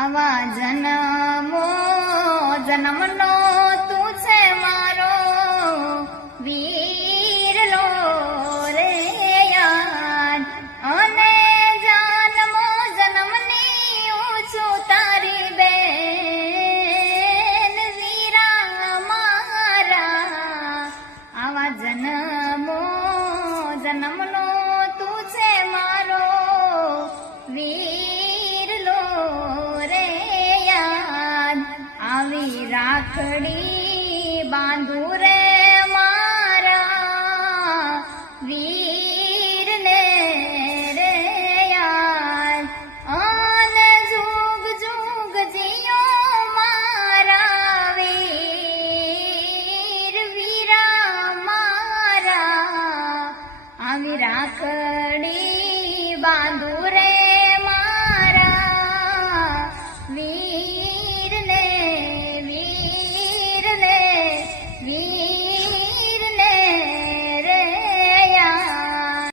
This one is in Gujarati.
આવા જન્મો જન્મનો તું છે મારો વીરલો રે યાદ, અને જન્મો જન્મની હું છું તારી બેન વીરા મારા. આવા જન્મો જન્મનો તું છે મારો વીરલો રે યાદ. આવી રાખડી બાંધુ રે